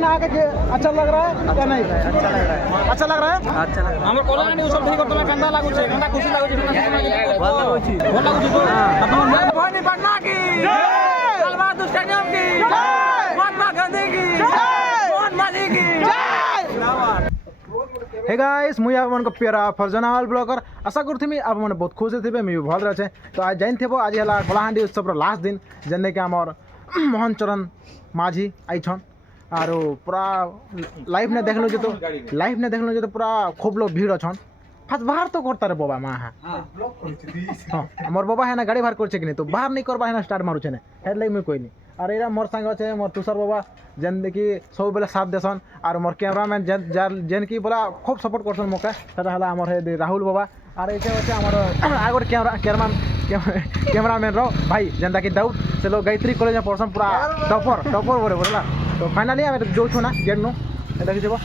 करना आके अच्छा लग रहा है या नहीं? अच्छा लग रहा है। अच्छा लग रहा है? अच्छा लग रहा है। हमर कॉलेज में सब ठीक करतो केंदा लागु छे केंदा खुशी लागु छे केंदा बोल लागु छी तो अपन मन भवानी पटना की जय, लाल बहादुर स्टेडियम की जय, महात्मा गांधी की जय, मोहन माली की जय। हे गाइस मुई आपन को प्यारा फरजनाल ब्लॉगर आशा करथि आपन बहुत खुश थिबे मी भल रहे तो आज जाइन थेबो आज हला कलाहांडी उत्सव रो लास्ट दिन जने के हमर मोहन चरण माझी आइछन आरो पूरा लाइव ने देखलो जे तो पूरा खूब लोग भीड़ अछन फास्ट बाहर तो करता रे बाबा मां हां हमर बाबा है ना गाड़ी बाहर करछे कि नहीं तो बाहर नहीं करबा है ना स्टार्ट मारू छे ने हेड लाइक मैं कोई नहीं अरे एरा मोर संग छे मोर तुषार बाबा जन देखि सब बेला साथ देसन और मोर कैमरामैन जन की बोला खूब सपोर्ट करसन मोका सेटा हला हमर हे राहुल बाबा और एसे होचे हमर आगोर कैमरामैन रो भाई जनता की दाऊद से लोग गायत्री कॉलेज में पढ़सन पूरा टॉपर बोले बोला तो फाइनली हम जो छु ना गेट नो देखि जेबो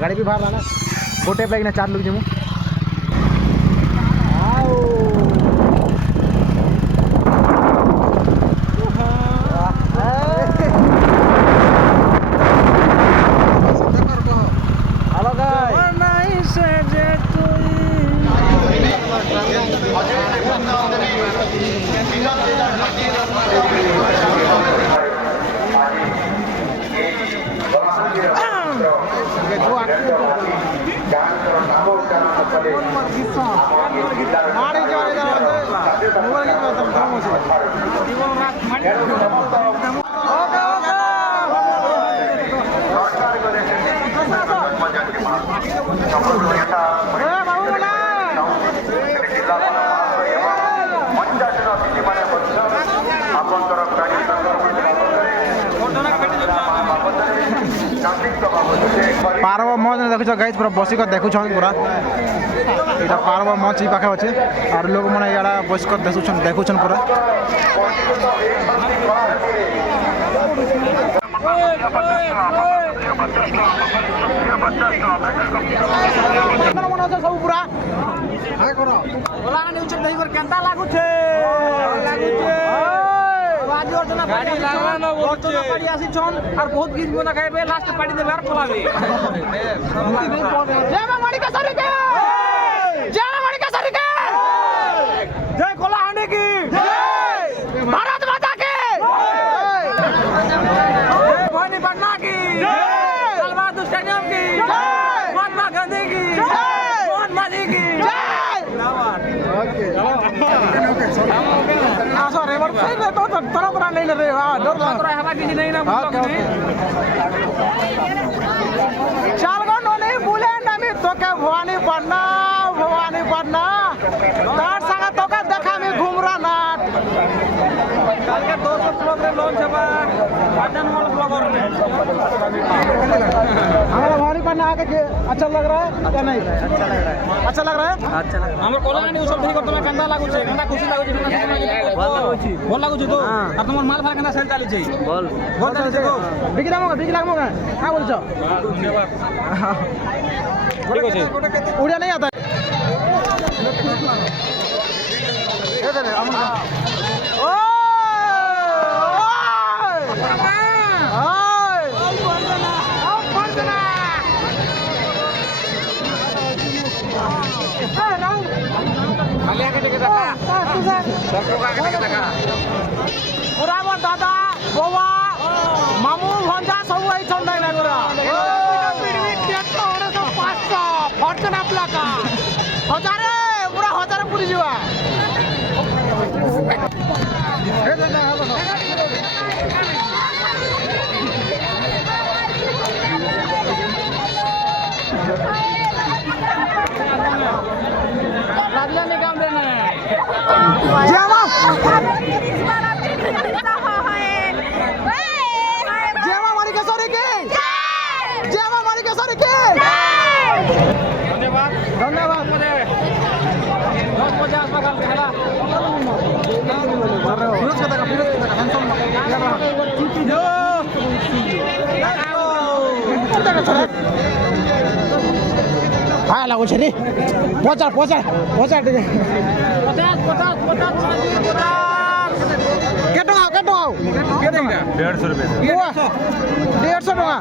गाड़ी भी बाहर लाना गोटे बैग ना 4 लोग जेमु आओ पारव मज ने देखुछ गाइस पूरा बसिक देखुछन पूरा एटा पारव मज ही पाखे अछि और लोग माने याडा बसिक देखुछन पूरा मन सब पूरा हाय करो बोला ने उच्च नहीं कर केंता लागु छे आज अर्चना गाड़ी लागवा न बोलछे पाड़ी आसी छन और बहुत गीत बना खाइबे लास्ट पाड़ी दे बाहर पलावे जय मां मणि का सरी के जय मां मणि का सरी के जय कोलाहांडी की जय भारत माता की जय भवानी पटना की जय लाल बहादुर स्टेडियम की जय महात्मा गांधी की जय मोहन माली की जय ओके रेवर सही है तो तरह नहीं रे हां डर लग रहा है हवा किसी नहीं ना चाल गो नहीं भूले ना मी तो के भवानी पटना तार संग तो के देखा मी घुमरा ना कल के 200 ब्लॉग रे लॉन्च है पाटन वाला ब्लॉगर ने हमारा भवानी पटना आके अच्छा लग रहा है या नहीं? अच्छा लग रहा है हमर कॉलेज में सब ठीक करतो केंदा लागु छे केंदा खुशी लागु छे बोल लागु छे तो और तुमर माल भार केंदा सेल चाली छे बोल चाली छे बिकी लागमो का का बोल छो धन्यवाद ठीक है उड़िया नहीं आता दादा बोवा मामू भंजा सब फॉर्चून आपला का हजारे पूरा हजारे पुरी जीवा लागला नहीं काम देना जेवा मारी के सॉरी के जेवा मारी के सॉरी के धन्यवाद मुझे बहुत मजा आया कल खेला फिरोज का हैंडसम जो हाँ लागू छे नी पचास के टका ଟଙ୍କା 150 रुपये 150 ଟଙ୍କା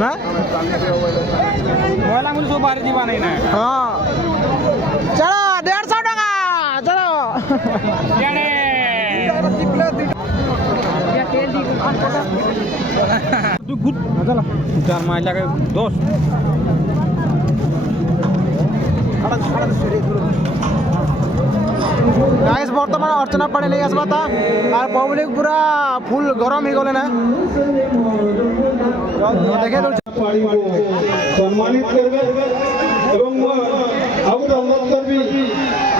ନା ମହିଳା ମାନେ ସବୁ ବାହାରି ଯିବା ନାଇଁ ନା ହଁ ଚलो 150 ଟଙ୍କା ଚलो चलो 4 माइल लगे 10 गाइस बर्तमान अर्चना पानी नहीं आसबा था और पब्लिक पूरा फुल गरम ही गले ना देखे तो सम्मानित करबे এবং আবু অনুরোধ করবি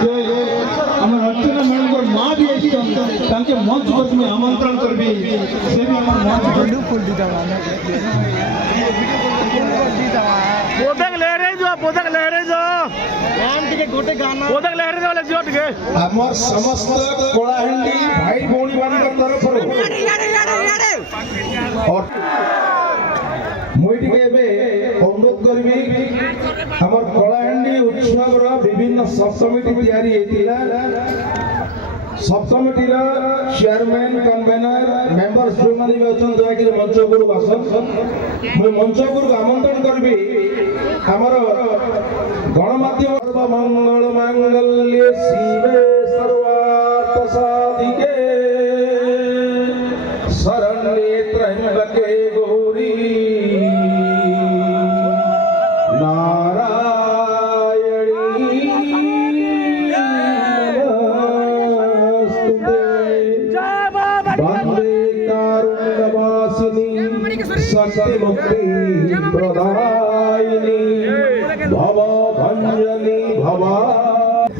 যে আমার अर्चना मैडम को मां भी आइछन ताके मंच पर তুমি আমন্ত্রণ করবি সে भी আমার মঞ্চ फुल दीदा पोदक लहरे जो नाम टिके गोटे गाना पोदक लहरे जो ले जो टिके আমার সমস্ত কোলাহান্ডি ভাই ভৌণী মানক তরফରୁ মুই টিকে এবে অনুরোধ করবি আমার কোলাহান্ডি উৎসবর বিভিন্ন সব কমিটি তৈরি হইতিলা सब कमिटी चेयरमैन कन्वेनर मेंबर्स जो माने भी अछन जाकी मंच गुरु आसन मैं मंच गुरु आमंत्रण करबी हमर गणमाध्यम सर्वमंगल मांगल्ये शिवे सर्वार्थ साधिके शरण्ये त्र्यंबके गौरी शक्ति मुक्ति प्रदायिनी भव भंजनी भवा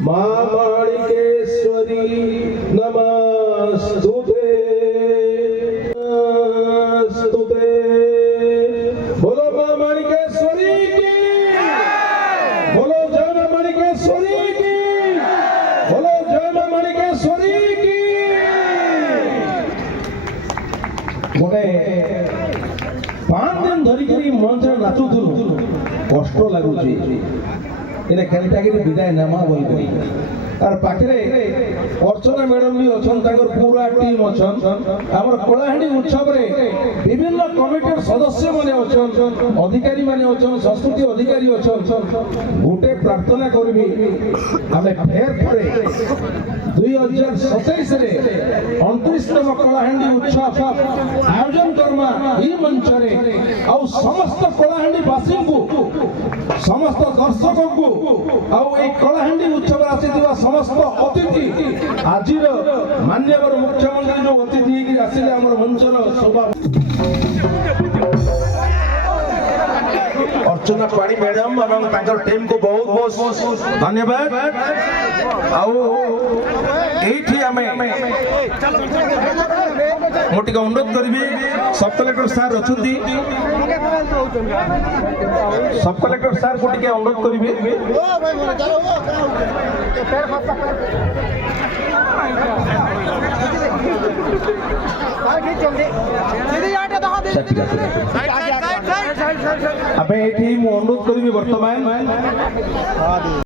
मां माणिकेश्वरी नमस्तुते स्तुते बोलो मां माणिकेश्वरी की बोलो जय मां माणिकेश्वरी की बोलो जय मां माणिकेश्वरी की मोटे 5 दिन धरिकी मंच नाचुथुलु कष्ट लागुची एने खेलतागिरी विदाय नामा बोल करी तार पाखरे अर्चना मैडम भी अछन ताकर पूरा टीम अछन हमर कोलाहांडी उत्सव रे विभिन्न कमिटीर सदस्य माने अछन अधिकारी माने अछन संस्कृति अधिकारी अछन गोटे प्रार्थना करबी हमें फेर फरे 2027 रे 29तम कोलाहांडी उत्सव आयोजन करमा ई मंच रे आ समस्त कोलाहांडी वासी को समस्त दर्शक को आ ए कोलाहांडी उत्सव आसीथिबा समस्त अतिथि आजिर मान्यवर मुख्यमंत्री जो अतिथि की आसिले हमर मंचर शोभा अर्चना पाणी मैडम एवं ताकर टीम को बहुत बहुत धन्यवाद आउ एठी हमें मोटिका अनुरोध करबी सब कलेक्टर सार अछुंती सब कलेक्टर सार को टिके अनुरोध करबी अबे एठी मु अनुरोध करबी वर्तमान